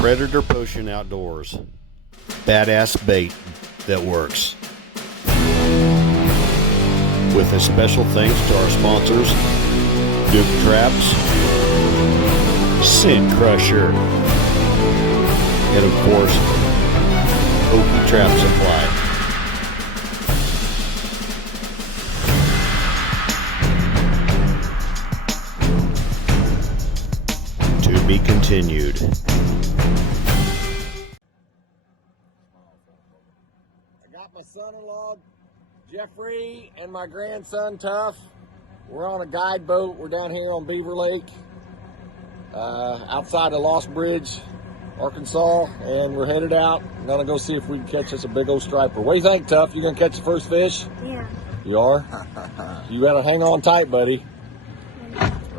Predator Potion Outdoors. Badass bait that works. With a special thanks to our sponsors, Duke Traps, Scent Crusher, and of course, Okie Trap Supply. To be continued. I got my son-in-law, Jeffrey, and my grandson, Tough. We're on a guide boat. We're down here on Beaver Lake, outside of Lost Bridge, Arkansas, and we're headed out. We're gonna go see if we can catch us a big old striper. What do you think, Tough? You gonna catch the first fish? Yeah. You are? You gotta hang on tight, buddy.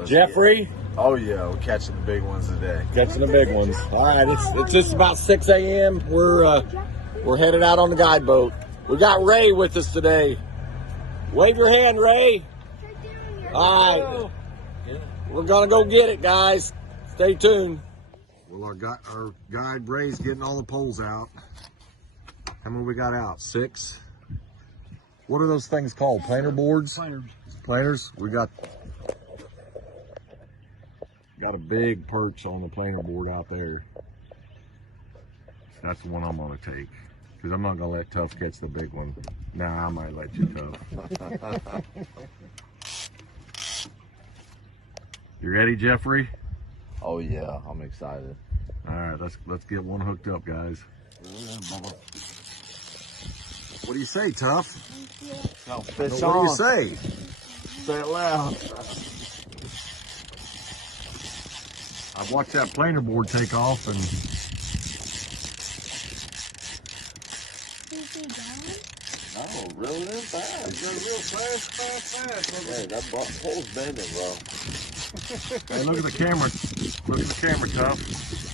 Jeffrey? Oh yeah, we're catching the big ones today. Catching the big ones. All right, it's just about 6 a.m. We're headed out on the guide boat. We got Ray with us today. Wave your hand, Ray. All right, we're gonna go get it, guys. Stay tuned. Well, our guide Ray's getting all the poles out. How many we got out? 6. What are those things called? Planer boards? Planers. We got a big perch on the planer board out there. That's the one I'm gonna take, because I'm not gonna let Tough catch the big one. Nah, I might let you, Tough. You ready, Jeffrey? Oh yeah, I'm excited. All right, let's get one hooked up, guys. What do you say, Tough? No, fish What on. do you say? Say it loud. I've watched that planer board take off, and No, really is fast. It's going real fast. Hey, that pole's bending, bro. hey, look at the camera. Look at the camera, Tough.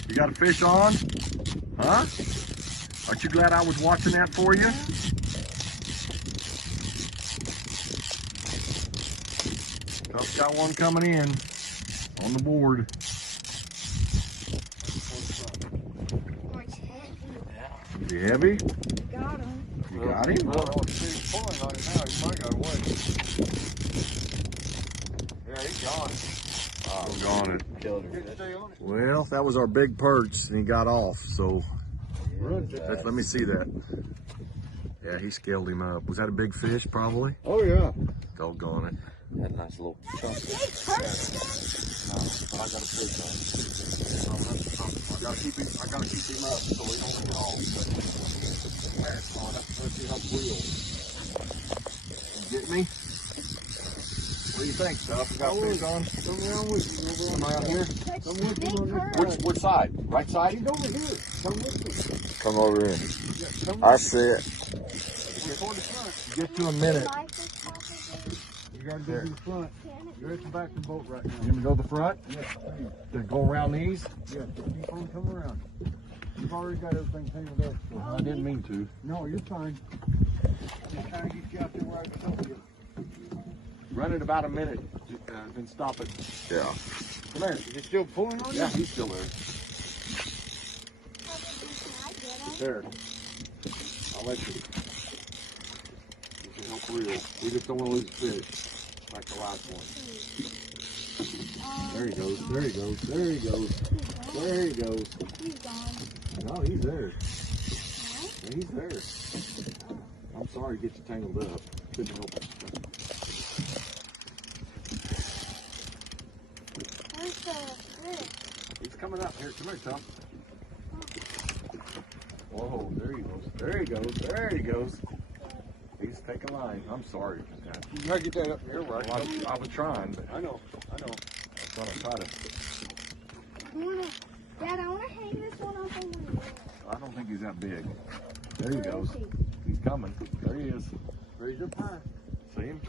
You got a fish on? Huh? Aren't you glad I was watching that for you? Tough's got one coming in on the board. Is he heavy? Got him. You got him? He's pulling on it now. He might got away. Yeah, he's gone. Gone it. Killed him. Well, that was our big perch, and he got off. So let me see that. Yeah, he scaled him up. Was that a big fish, probably? Oh yeah. Doggone it. Had a nice little chunk. I got a fish on. I gotta keep him up so he don't get off. Let's see how it wheels. You get me? What do you think, Stuff? You got fish on? Come around with you. Am I out here? Come with you on this. Which side? Right side? He's over here. Come with Come over here. you. Yeah, come I see it. toward the front. Get to a minute. You gotta go to the front. You're at the back of the boat right now. You want to go to the front? Yeah, please. To go around these? Yeah, keep on coming around. You've already got everything tangled up. So. I didn't mean to. No, you're fine. Just trying to get you out there where I can help you. Run it about a minute, then stop it. Yeah. Come here. Is it still pulling on you? Yeah, he's still there. There. I'll let you. You can help reel. We just don't want to lose the fish, like the last one. There he goes. There he goes. There he goes. There he goes. He's gone. No, he's there. Yeah, he's there. I'm sorry to get you tangled up. Couldn't help it. Where's the fish? He's coming up here. Come here, Tom. Whoa, there he goes. There he goes. There he goes. He's taking line. I'm sorry. You gotta get that up here, right? Well, I was trying, but I know. I was gonna try to. Dad, I want to hang this one up on the wall. I don't think he's that big. There he goes. He's coming. There he is. Raise your pie. See him?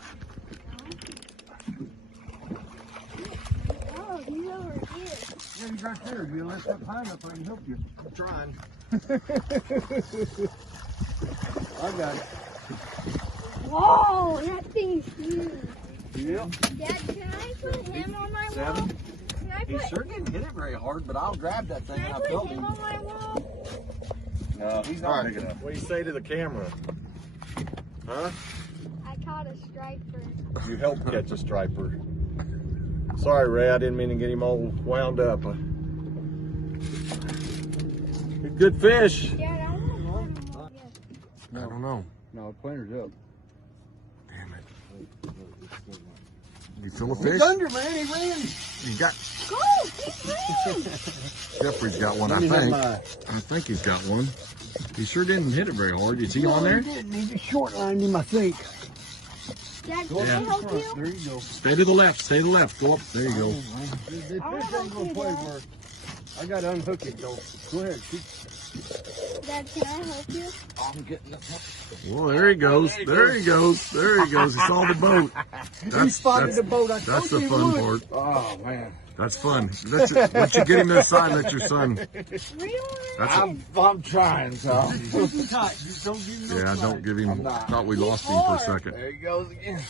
Oh, he's over here. Yeah, he's right there. You lift that pine up, I can help you. I'm trying. I got it. Whoa, that thing's huge. Yeah. Dad, can I put him on my wall? 7. Can He sure didn't hit it very hard, but I'll grab that thing and I put felt him him. on my wall? No, he's not big enough. What do you say to the camera? Huh? I caught a striper. You helped catch a striper. Sorry, Ray, I didn't mean to get him all wound up. Good fish. Dad, I want to put him on. Yes. I don't know. No, planer's up. Damn it. You feel a fish? He's under, man. He ran. You got Go! Keep running! Jeffrey's got one, I think. I think he's got one. He sure didn't hit it very hard. Is he on there? He didn't. He just short lined him, I think. Dad, can I help you? There you go. Stay to the left. Stay to the left. Go up. There you go. The fish ain't gonna play where. I gotta unhook it though. Go ahead. Dad, can I help you? I'm getting the Well, there he goes. There he goes. There he goes. He saw the boat. He spotted the boat. I That's told the you fun he part. would. Oh man. That's fun. Once you get him this side, let your son. Really? I'm trying, so. Don't give him no Yeah, slack. don't give him. I'm not. Thought we lost him for a second. There he goes again.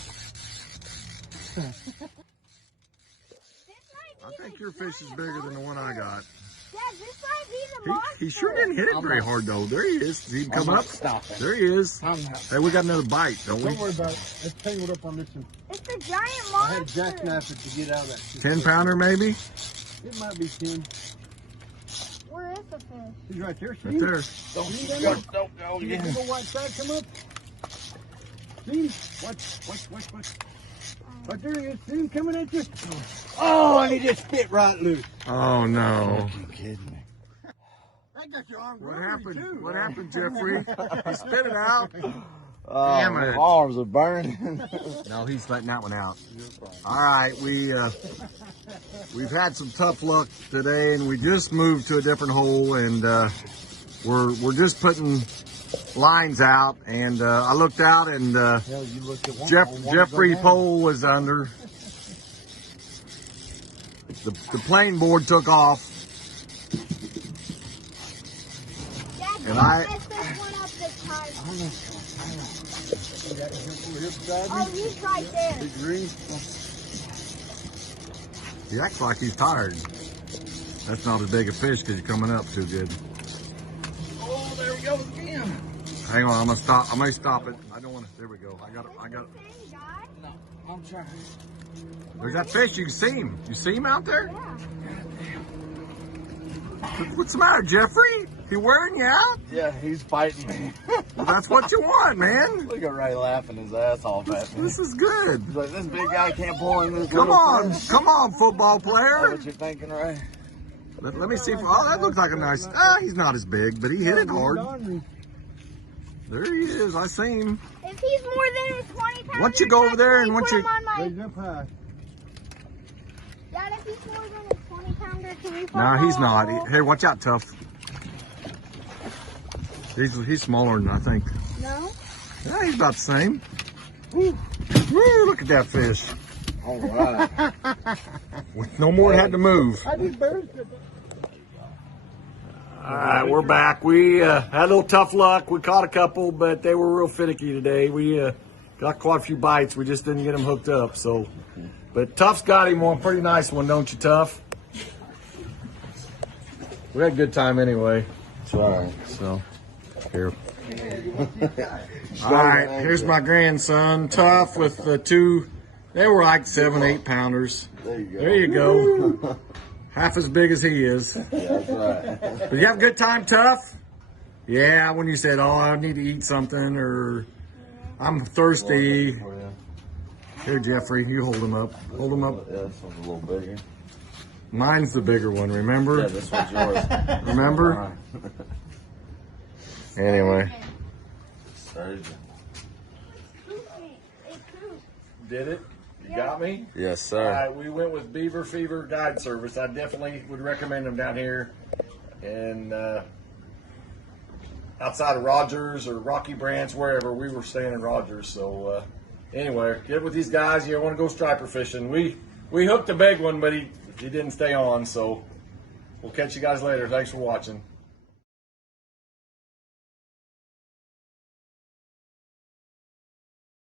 I think your fish is bigger than the one I got. Dad, this might be the monster. He sure didn't hit it very hard though. There he is. Did he come up? Stop it. There he is. I'm not. Hey, we got another bite, don't we? Don't worry about it. It's tangled up on this one. It's the giant I had monster. jackknife it to get out of that shit. 10-pounder maybe? It might be 10. Where is the fish? He's right there. See Right him? there. Don't go See the big old white side come up? See him? Watch. Right there he is. See him coming at you? Oh, and he just spit right loose. Oh no. You kidding me? I got your arm What rotary, happened? too. What happened, Jeffrey? He spit it out. Damn it. My arms are burning. No, he's letting that one out. All right, we've had some tough luck today, and we just moved to a different hole, and we're just putting lines out. And I looked out, and Hell, you looked at one Jeffrey's pole was under. The plane board took off, Dad, And can I- you lift this one up this time? beside Oh, he's right there. Big green. he acts like he's tired. That's not as big a fish because you're coming up too good. Oh, there he goes again. Hang on, I'm gonna stop. I'm gonna stop it. I don't want to. There we go. I got it. Same guy? No, I'm trying. There's that fish. You can see him. You see him out there? Yeah. What's the matter, Jeffrey? He wearing you out? Yeah, he's fighting me. Well, that's what you want, man. Look at Ray laughing his ass off at me. This is good. He's like, this big guy can't pull in this Come little on, fish. come on, football Know player. what you thinking, Ray? Let me see. Oh, that looks like a nice. He's not as big, but he hit it hard. There he is. I see him. If he's more than a 20 pounder, Once you go over there and once you- on my... Raise up high. Dad, if he's more than a 20 pounder, can we put No, him he's on not. a hole? Hey, watch out, Tough. He's smaller than I think. No? Yeah, he's about the same. Woo, look at that fish. All right. With no more had to move. I just buried it. All right, we're back. We had a little tough luck. We caught a couple, but they were real finicky today. We got quite a few bites. We just didn't get them hooked up. So, but Tough's got him one pretty nice one, don't you, Tough? We had a good time anyway. That's right. So, here. All right, here's my grandson, Tough, with the two. They were like 7, 8 pounders. There you go. There you go. Half as big as he is. Yeah, that's right. But you have a good time, Tough? Yeah, when you said, oh, I need to eat something, or I'm thirsty. Here, Jeffrey, you hold him up. Hold him up. Yeah, this one's a little bigger. Mine's the bigger one, remember? Yeah, this one's yours. Remember? Anyway. Surgeon. Did it? You got me? Yes, sir. All right, we went with Beaver Fever Guide Service. I definitely would recommend them down here. And outside of Rogers or Rocky Branch, wherever, we were staying in Rogers. So anyway, get with these guys. You want to go striper fishing. We hooked a big one, but he didn't stay on. So we'll catch you guys later. Thanks for watching.